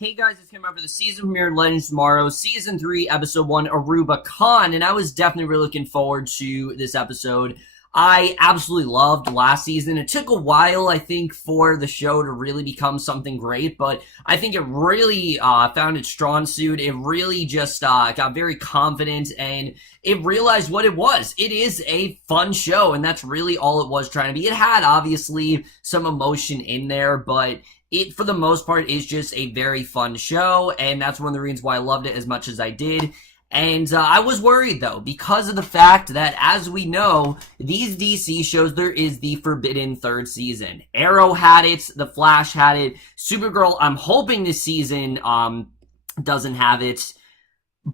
Hey guys, it's Klemmer for the season premiere Legends Tomorrow, Season 3, Episode 1, Aruba-Con, and I was definitely really looking forward to this episode. I absolutely loved last season. It took a while, I think, for the show to really become something great, but I think it really found its strong suit. It really just got very confident, and it realized what it was. It is a fun show, and that's really all it was trying to be. It had, obviously, some emotion in there, but it, for the most part, is just a very fun show, and that's one of the reasons why I loved it as much as I did. And I was worried, though, because of the fact that, as we know, these DC shows, there is the forbidden third season. Arrow had it, The Flash had it, Supergirl, I'm hoping this season doesn't have it.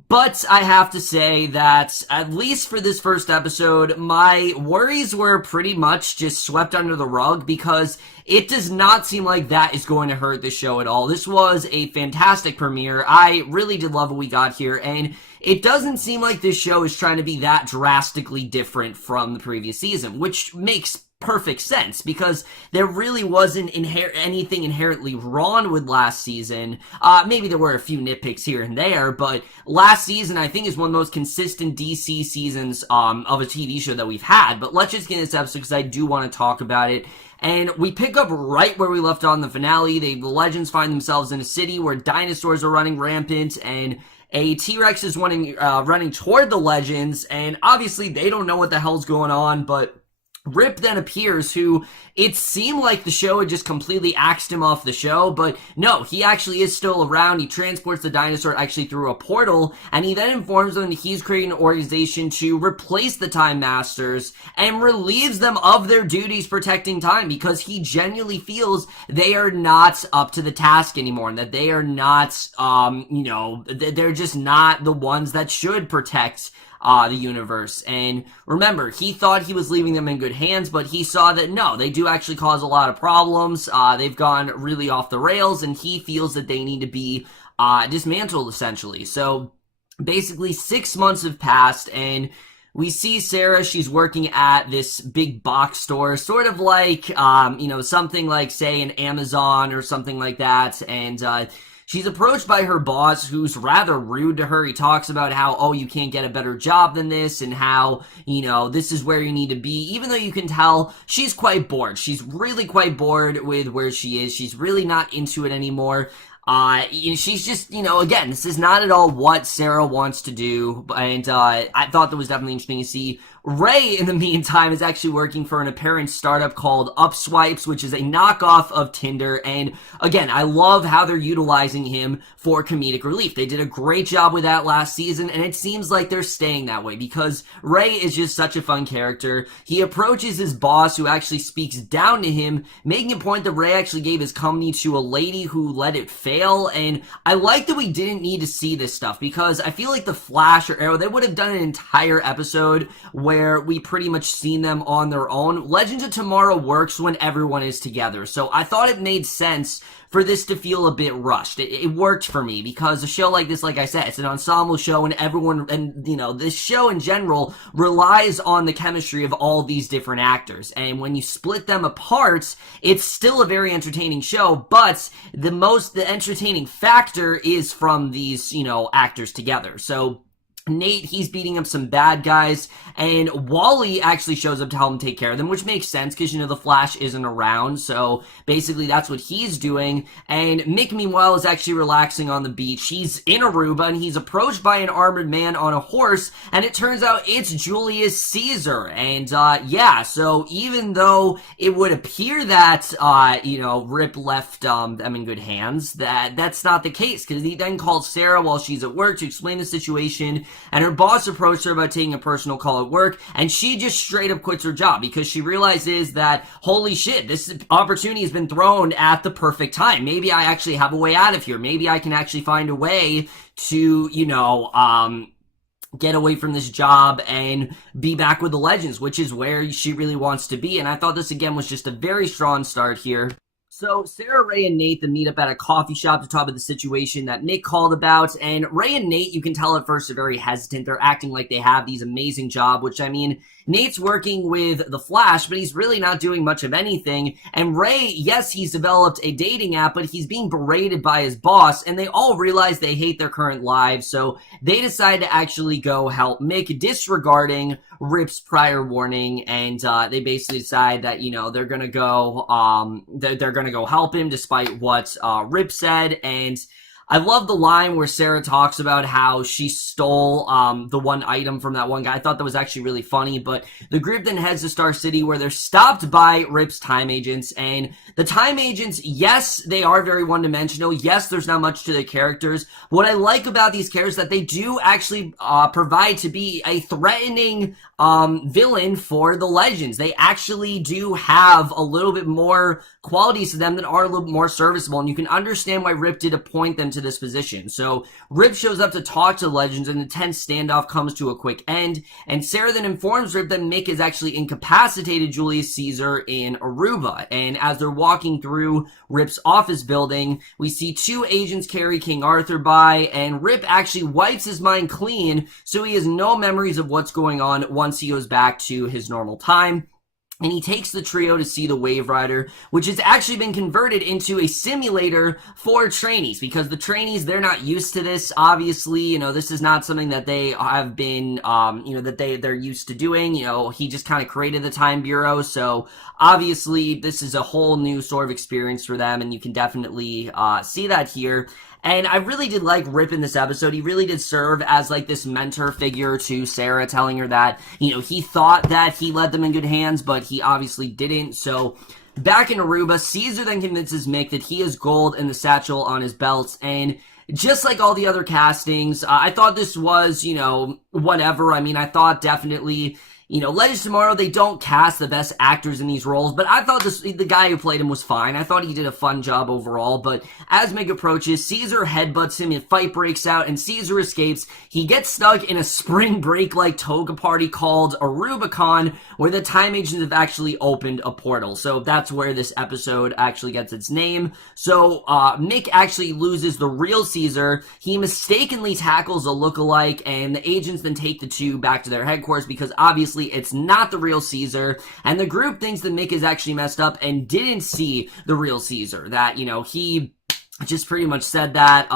But I have to say that, at least for this first episode, my worries were pretty much just swept under the rug because it does not seem like that is going to hurt the show at all. This was a fantastic premiere. I really did love what we got here, and it doesn't seem like this show is trying to be that drastically different from the previous season, which makes perfect sense because there really wasn't anything inherently wrong with last season. Maybe there were a few nitpicks here and there, but last season I think is one of the most consistent DC seasons of a TV show that we've had. But let's just get into this episode because I do want to talk about it. And we pick up right where we left off in the finale. The Legends find themselves in a city where dinosaurs are running rampant, and a T-Rex is running toward the Legends, and obviously they don't know what the hell's going on, but Rip then appears, who it seemed like the show had just completely axed him off the show, but no, he actually is still around. He transports the dinosaur actually through a portal, and he then informs them that he's creating an organization to replace the Time Masters and relieves them of their duties protecting time because he genuinely feels they are not up to the task anymore and that they are not, they're just not the ones that should protect the universe. And remember, he thought he was leaving them in good hands, but he saw that no, they do actually cause a lot of problems. They've gone really off the rails, and he feels that they need to be dismantled, essentially. So basically 6 months have passed, and we see Sarah. She's working at this big box store, sort of like something like, say, an Amazon or something like that, and she's approached by her boss, who's rather rude to her. He talks about how, oh, you can't get a better job than this, and how, this is where you need to be, even though you can tell she's quite bored. She's really quite bored with where she is. She's really not into it anymore. She's just, again, this is not at all what Sarah wants to do, and I thought that was definitely interesting to see. Ray, in the meantime, is actually working for an apparent startup called Upswipes, which is a knockoff of Tinder, and again, I love how they're utilizing him for comedic relief. They did a great job with that last season, and it seems like they're staying that way, because Ray is just such a fun character. He approaches his boss, who actually speaks down to him, making a point that Ray actually gave his company to a lady who let it fail, and I like that we didn't need to see this stuff, because I feel like The Flash or Arrow, they would have done an entire episode where we pretty much seen them on their own. Legends of Tomorrow works when everyone is together, so I thought it made sense for this to feel a bit rushed. It worked for me because a show like this, like I said, it's an ensemble show, and everyone, and this show in general relies on the chemistry of all these different actors, and when you split them apart, it's still a very entertaining show, but the entertaining factor is from these, actors together. So Nate, he's beating up some bad guys, and Wally actually shows up to help him take care of them, which makes sense because, the Flash isn't around, so basically that's what he's doing. And Mick, meanwhile, is actually relaxing on the beach. He's in Aruba, and he's approached by an armored man on a horse, and it turns out it's Julius Caesar. And, so even though it would appear that, Rip left them in good hands, that's not the case, because he then calls Sarah while she's at work to explain the situation, and her boss approached her about taking a personal call at work, and she just straight up quits her job because she realizes that, holy shit, this opportunity has been thrown at the perfect time. Maybe I actually have a way out of here. Maybe I can actually find a way to, get away from this job and be back with the Legends, which is where she really wants to be. And I thought this, again, was just a very strong start here. So Sarah, Ray, and Nate then meet up at a coffee shop to talk about the situation that Nick called about. And Ray and Nate, you can tell at first, are very hesitant. They're acting like they have these amazing job, which, I mean, Nate's working with the Flash, but he's really not doing much of anything. And Ray, yes, he's developed a dating app, but he's being berated by his boss, and they all realize they hate their current lives. So they decide to actually go help Mick, disregarding Rip's prior warning, and they basically decide that, you know, they're gonna go they're gonna go help him despite what Rip said. And I love the line where Sarah talks about how she stole the one item from that one guy. I thought that was actually really funny. But the group then heads to Star City, where they're stopped by Rip's time agents. And the time agents, yes, they are very one-dimensional. Yes, there's not much to their characters. What I like about these characters is that they do actually provide to be a threatening villain for the Legends. They actually do have a little bit more qualities to them that are a little bit more serviceable, and you can understand why Rip did appoint them to this position. So Rip shows up to talk to the Legends, and the tense standoff comes to a quick end, and Sarah then informs Rip that Mick is actually incapacitated Julius Caesar in Aruba. And as they're walking through Rip's office building, we see two agents carry King Arthur by, and Rip actually wipes his mind clean, so he has no memories of what's going on once he goes back to his normal time. And he takes the trio to see the Wave Rider, which has actually been converted into a simulator for trainees, because the trainees, they're not used to this. Obviously, you know, this is not something that they have been, you know, that they're used to doing. You know, he just kind of created the Time Bureau, so obviously this is a whole new sort of experience for them, and you can definitely see that here. And I really did like Rip in this episode. He really did serve as like this mentor figure to Sarah, telling her that, you know, he thought that he led them in good hands, but he obviously didn't. So back in Aruba, Caesar then convinces Mick that he has gold in the satchel on his belt. And just like all the other castings, I thought this was, you know, whatever. I mean, I thought definitely, you know, Legends Tomorrow, they don't cast the best actors in these roles, but I thought the guy who played him was fine. I thought he did a fun job overall, but as Mick approaches, Caesar headbutts him, a fight breaks out, and Caesar escapes. He gets stuck in a spring break-like toga party called Aruba-Con, where the time agents have actually opened a portal. So that's where this episode actually gets its name. So Mick actually loses the real Caesar. He mistakenly tackles a lookalike, and the agents then take the two back to their headquarters, because obviously it's not the real Caesar, and the group thinks that Mick is actually messed up and didn't see the real Caesar, that, you know, he just pretty much said that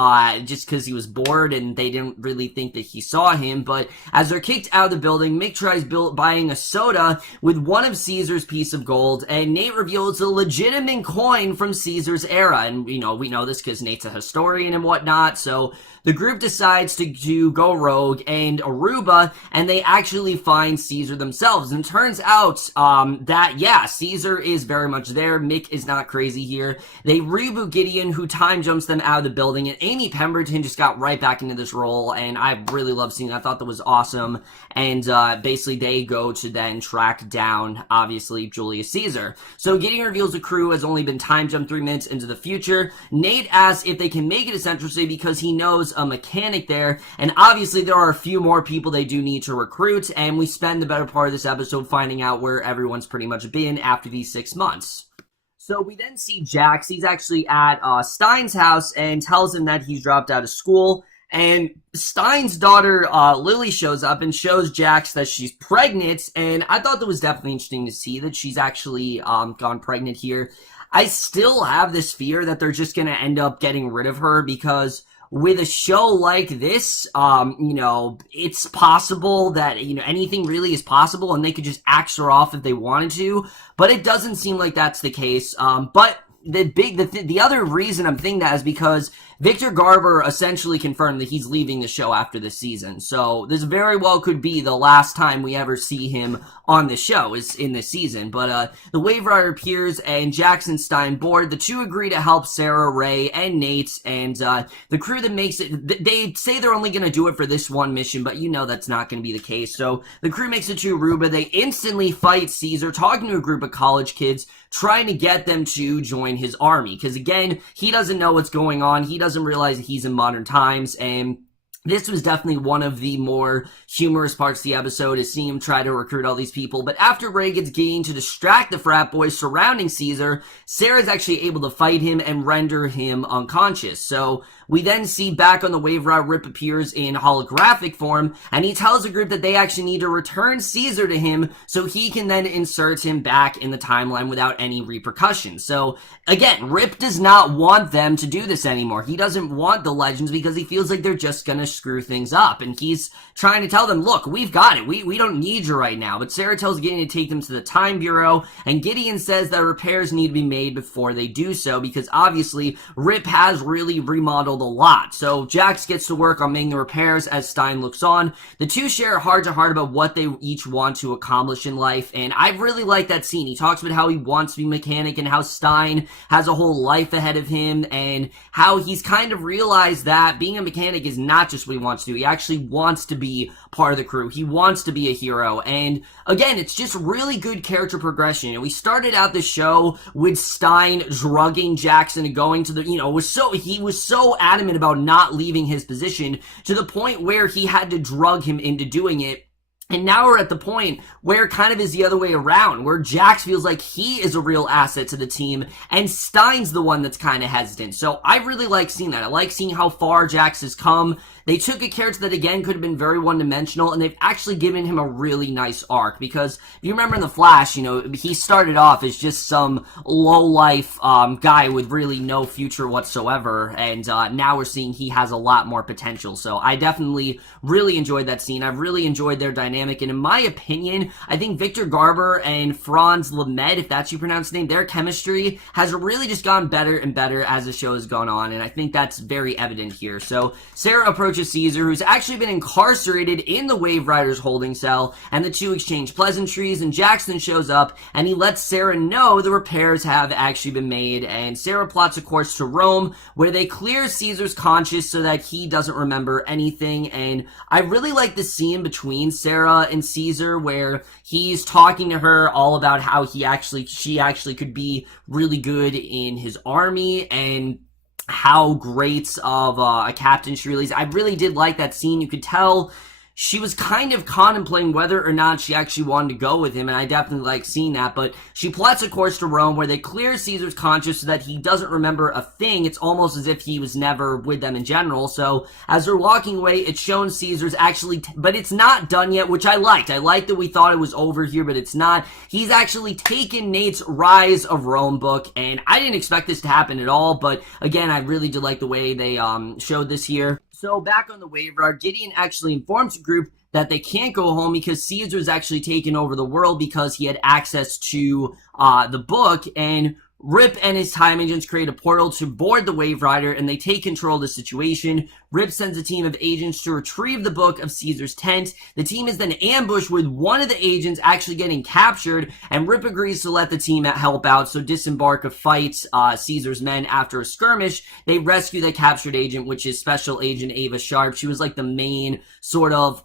just because he was bored and they didn't really think that he saw him. But as they're kicked out of the building, Mick tries buying a soda with one of Caesar's piece of gold, and Nate reveals a legitimate coin from Caesar's era. And, you know, we know this because Nate's a historian and whatnot, so the group decides to go rogue and Aruba, and they actually find Caesar themselves. And it turns out that, yeah, Caesar is very much there. Mick is not crazy here. They reboot Gideon, who time jumps them out of the building, and Amy Pemberton just got right back into this role, and I really love seeing that. I thought that was awesome. And basically they go to then track down, obviously, Julius Caesar. So Gideon reveals the crew has only been time jumped 3 minutes into the future. Nate asks if they can make it to Central City because he knows a mechanic there, and obviously there are a few more people they do need to recruit, and we spend the better part of this episode finding out where everyone's pretty much been after these 6 months. So we then see Jax. He's actually at Stein's house and tells him that he's dropped out of school, and Stein's daughter Lily shows up and shows Jax that she's pregnant, and I thought that was definitely interesting to see that she's actually gone pregnant here. I still have this fear that they're just going to end up getting rid of her, because with a show like this, you know, it's possible that, you know, anything really is possible and they could just axe her off if they wanted to, but it doesn't seem like that's the case. But the other reason I'm thinking that is because Victor Garber essentially confirmed that he's leaving the show after this season. So this very well could be the last time we ever see him on the show is in this season. But the Wave Rider appears and Jackson Stein board. The two agree to help Sarah, Ray, and Nate. And the crew that makes it, they say they're only going to do it for this one mission, but you know that's not going to be the case. So the crew makes it to Aruba. They instantly fight Caesar, talking to a group of college kids, trying to get them to join his army. Because again, he doesn't know what's going on. He doesn't realize that he's in modern times, and This was definitely one of the more humorous parts of the episode, is seeing him try to recruit all these people. But after Ray gets gained to distract the frat boys surrounding Caesar, Sarah's actually able to fight him and render him unconscious. So we then see back on the wave ride, Rip appears in holographic form, and he tells the group that they actually need to return Caesar to him so he can then insert him back in the timeline without any repercussions. So again, Rip does not want them to do this anymore. He doesn't want the legends because he feels like they're just gonna screw things up, and he's trying to tell them, look, we've got it, we don't need you right now. But Sarah tells Gideon to take them to the Time Bureau, and Gideon says that repairs need to be made before they do so, because obviously Rip has really remodeled a lot. So Jax gets to work on making the repairs as Stein looks on. The two share heart-to-heart about what they each want to accomplish in life, and I really like that scene. He talks about how he wants to be a mechanic and how Stein has a whole life ahead of him, and how he's kind of realized that being a mechanic is not just what he wants to do. He actually wants to be part of the crew. He wants to be a hero. And again, it's just really good character progression. And we started out the show with Stein drugging Jackson and going to the, he was so adamant about not leaving his position to the point where he had to drug him into doing it. And now we're at the point where it kind of is the other way around, where Jax feels like he is a real asset to the team, and Stein's the one that's kind of hesitant. So I really like seeing that. I like seeing how far Jax has come. They took a character that, again, could have been very one-dimensional, and they've actually given him a really nice arc. Because if you remember in The Flash, he started off as just some low-life guy with really no future whatsoever, and now we're seeing he has a lot more potential. So I definitely really enjoyed that scene. I've really enjoyed their dynamic, and in my opinion, I think Victor Garber and Franz Lamed, if that's you pronounce his name, their chemistry has really just gotten better and better as the show has gone on, and I think that's very evident here. So Sarah approaches Caesar, who's actually been incarcerated in the Wave Riders holding cell, and the two exchange pleasantries, and Jackson shows up, and he lets Sarah know the repairs have actually been made, and Sarah plots a course to Rome, where they clear Caesar's conscience so that he doesn't remember anything. And I really like the scene between Sarah and Caesar, where he's talking to her all about how she actually could be really good in his army, and how great of a captain she really is. I really did like that scene. You could tell she was kind of contemplating whether or not she actually wanted to go with him, and I definitely like seeing that. But she plots a course to Rome, where they clear Caesar's conscience so that he doesn't remember a thing. It's almost as if he was never with them in general. So as they're walking away, it's shown Caesar's actually, but it's not done yet, which I liked. I liked that we thought it was over here, but it's not. He's actually taken Nate's Rise of Rome book, and I didn't expect this to happen at all, but again, I really did like the way they showed this here. So back on the wave ride, Gideon actually informs the group that they can't go home because Caesar's actually taken over the world because he had access to the book, and Rip and his time agents create a portal to board the Wave Rider, and they take control of the situation. Rip sends a team of agents to retrieve the book of Caesar's tent. The team is then ambushed with one of the agents actually getting captured, and Rip agrees to let the team help out, so disembark of fights Caesar's men after a skirmish. They rescue the captured agent, which is Special Agent Ava Sharp. She was like the main sort of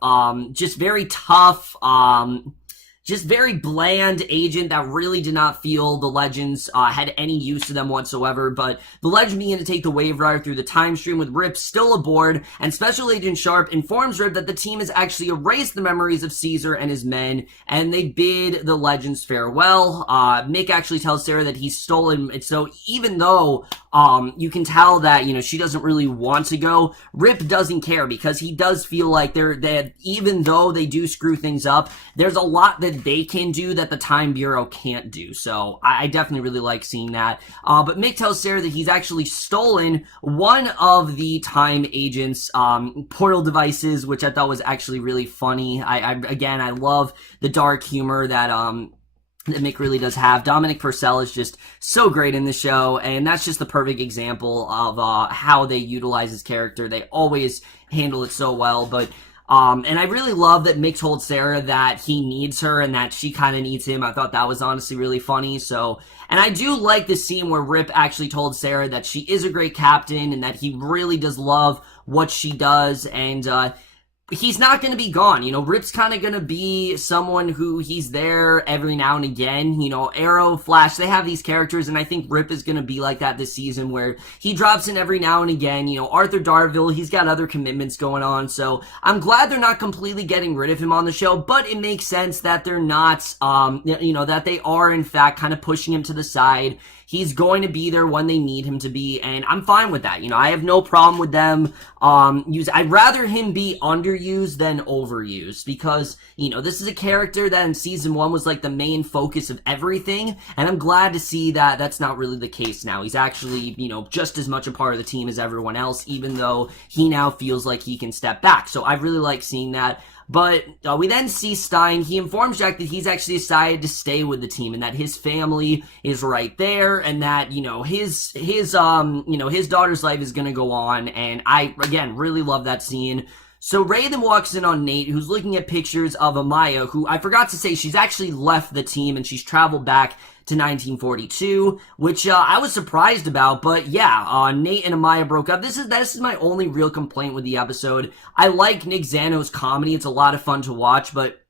just very tough, just very bland agent that really did not feel the Legends had any use to them whatsoever. But the Legends begin to take the Wave Rider through the time stream with Rip still aboard, and Special Agent Sharp informs Rip that the team has actually erased the memories of Caesar and his men, and they bid the Legends farewell. Mick actually tells Sarah that he's stolen, so even though you can tell that, she doesn't really want to go, Rip doesn't care, because he does feel like that even though they do screw things up, there's a lot that they can do that the Time Bureau can't do. So I definitely really like seeing that. But Mick tells Sarah that he's actually stolen one of the Time Agent's portal devices, which I thought was actually really funny. I love the dark humor that Mick really does have. Dominic Purcell is just so great in the show, and that's just the perfect example of how they utilize his character. They always handle it so well. But and I really love that Mick told Sarah that he needs her and that she kind of needs him. I thought that was honestly really funny. So, and I do like the scene where Rip actually told Sarah that she is a great captain and that he really does love what she does. And he's not going to be gone. Rip's kind of going to be someone who he's there every now and again. Arrow, Flash, they have these characters, and I think Rip is going to be like that this season, where he drops in every now and again. Arthur Darvill, he's got other commitments going on, so I'm glad they're not completely getting rid of him on the show, but it makes sense that they're not, that they are, in fact, kind of pushing him to the side. He's going to be there when they need him to be, and I'm fine with that. I have no problem with them I'd rather him be underused than overused, because, this is a character that in season 1 was like the main focus of everything, and I'm glad to see that that's not really the case now. He's actually, just as much a part of the team as everyone else, even though he now feels like he can step back. So I really like seeing that. But we then see Stein. He informs Jack that he's actually decided to stay with the team, and that his family is right there, and that his daughter's life is gonna go on. And I again really love that scene. So Ray then walks in on Nate, who's looking at pictures of Amaya, who I forgot to say she's actually left the team and she's traveled back to 1942, which I was surprised about. But yeah, Nate and Amaya broke up. This is my only real complaint with the episode. I like Nick Zano's comedy. It's a lot of fun to watch, but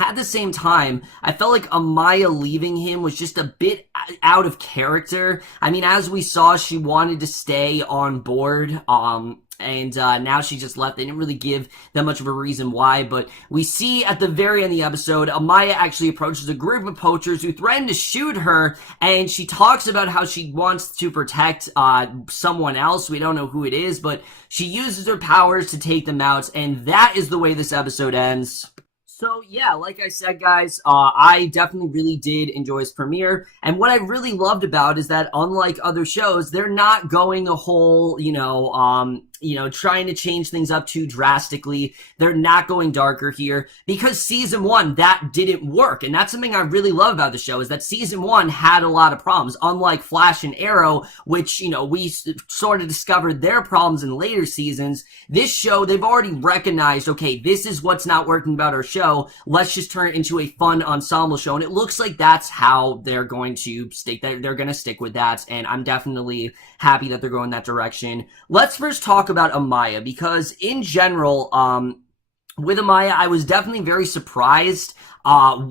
at the same time, I felt like Amaya leaving him was just a bit out of character. I mean, as we saw, she wanted to stay on board, and now she just left. They didn't really give that much of a reason why, but we see at the very end of the episode, Amaya actually approaches a group of poachers who threaten to shoot her, and she talks about how she wants to protect someone else. We don't know who it is, but she uses her powers to take them out, and that is the way this episode ends. So yeah, like I said, guys, I definitely really did enjoy its premiere, and what I really loved about is that unlike other shows, they're not going the whole, trying to change things up too drastically. They're not going darker here, because season 1, that didn't work, and that's something I really love about the show, is that season 1 had a lot of problems, unlike Flash and Arrow, which, we sort of discovered their problems in later seasons. This show, they've already recognized, okay, this is what's not working about our show, let's just turn it into a fun ensemble show, and it looks like that's how they're going to stick, they're going to stick with that, and I'm definitely happy that they're going that direction. Let's first talk about Amaya, because in general, with Amaya, I was definitely very surprised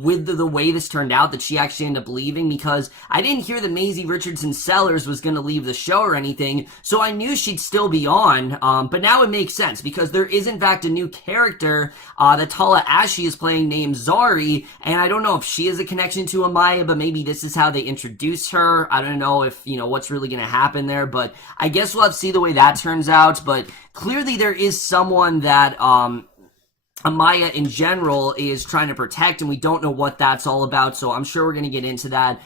with the way this turned out, that she actually ended up leaving, because I didn't hear that Maisie Richardson-Sellers was going to leave the show or anything, so I knew she'd still be on, but now it makes sense, because there is in fact a new character that Tala Ashe is playing named Zari, and I don't know if she has a connection to Amaya, but maybe this is how they introduce her. I don't know if, what's really going to happen there, but I guess we'll have to see the way that turns out. But clearly there is someone that, Amaya in general is trying to protect, and we don't know what that's all about, so I'm sure we're going to get into that.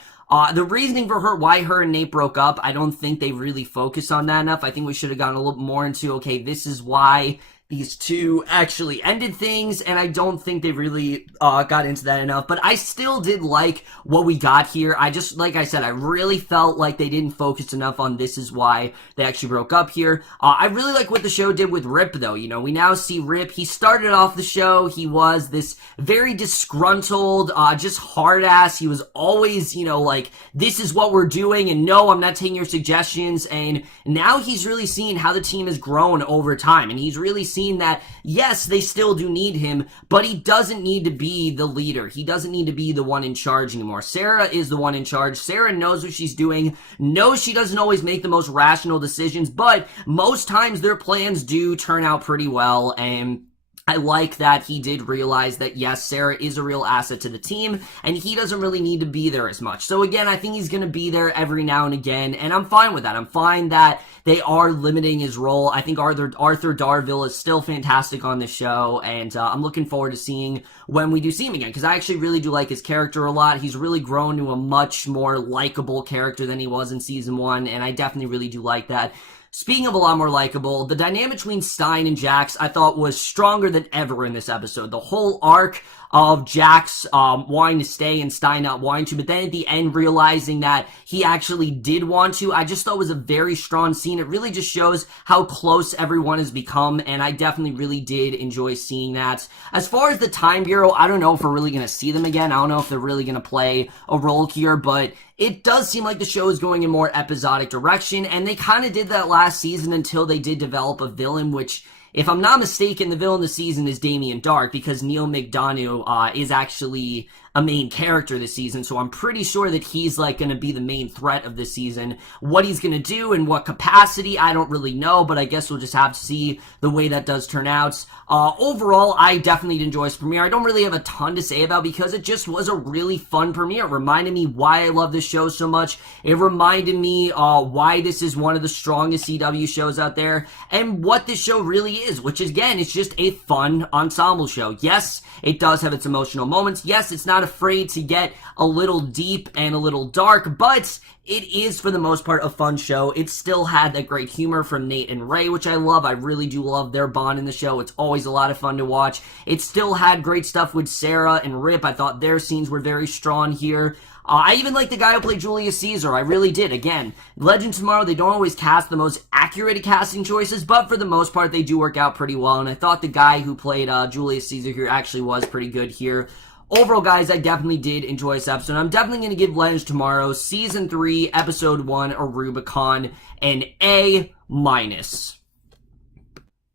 The reasoning for why her and Nate broke up, I don't think they really focused on that enough. I think we should have gone a little more into, okay, this is why these two actually ended things, and I don't think they really got into that enough, but I still did like what we got here. Like I said, I really felt like they didn't focus enough on this is why they actually broke up here. I really like what the show did with Rip, though. We now see Rip. He started off the show, he was this very disgruntled, just hard ass. He was always, like, this is what we're doing, and no, I'm not taking your suggestions, and now he's really seeing how the team has grown over time, and he's really seen that, yes, they still do need him, but he doesn't need to be the leader. He doesn't need to be the one in charge anymore. Sarah is the one in charge. Sarah knows what she's doing, knows she doesn't always make the most rational decisions, but most times their plans do turn out pretty well, and I like that he did realize that, yes, Sarah is a real asset to the team, and he doesn't really need to be there as much. So again, I think he's going to be there every now and again, and I'm fine with that. I'm fine that they are limiting his role. I think Arthur Darvill is still fantastic on the show, and I'm looking forward to seeing when we do see him again, because I actually really do like his character a lot. He's really grown to a much more likable character than he was in season 1, and I definitely really do like that. Speaking of a lot more likable, the dynamic between Stein and Jax, I thought, was stronger than ever in this episode. The whole arc of Jax wanting to stay and Stein not wanting to, but then at the end realizing that he actually did want to, I just thought was a very strong scene. It really just shows how close everyone has become, and I definitely really did enjoy seeing that. As far as the Time Bureau, I don't know if we're really going to see them again. I don't know if they're really going to play a role here, but it does seem like the show is going in more episodic direction, and they kind of did that last season until they did develop a villain, which if I'm not mistaken, the villain of the season is Damien Dark, because Neal McDonough is actually a main character this season, so I'm pretty sure that he's like going to be the main threat of this season. What he's going to do in what capacity, I don't really know, but I guess we'll just have to see the way that does turn out. Overall, I definitely enjoyed this premiere. I don't really have a ton to say about, because it just was a really fun premiere. It reminded me why I love this show so much. It reminded me why this is one of the strongest CW shows out there, and what this show really is, which is, again, it's just a fun ensemble show. Yes, it does have its emotional moments. Yes, it's not afraid to get a little deep and a little dark, but it is, for the most part, a fun show. It still had that great humor from Nate and Ray, which I love. I really do love their bond in the show. It's always a lot of fun to watch. It still had great stuff with Sarah and Rip. I thought their scenes were very strong here. I even like the guy who played Julius Caesar. I really did. Again, Legends Tomorrow, they don't always cast the most accurate casting choices, but for the most part, they do work out pretty well, and I thought the guy who played Julius Caesar here actually was pretty good here. Overall, guys, I definitely did enjoy this episode. I'm definitely going to give Legends Tomorrow Season 3, Episode 1, Aruba-Con, an A-.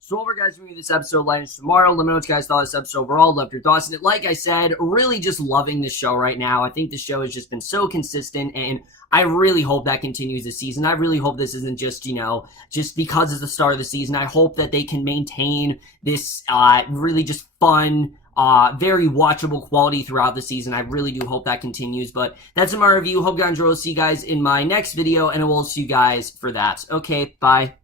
So over, guys, for this episode, Legends Tomorrow. Let me know what you guys thought of this episode overall. Left your thoughts on it. Like I said, really just loving this show right now. I think the show has just been so consistent, and I really hope that continues this season. I really hope this isn't just, just because it's the start of the season. I hope that they can maintain this really just fun, very watchable quality throughout the season. I really do hope that continues, but that's my review. Hope you guys enjoy. I'll see you guys in my next video, and I will see you guys for that. Okay, bye.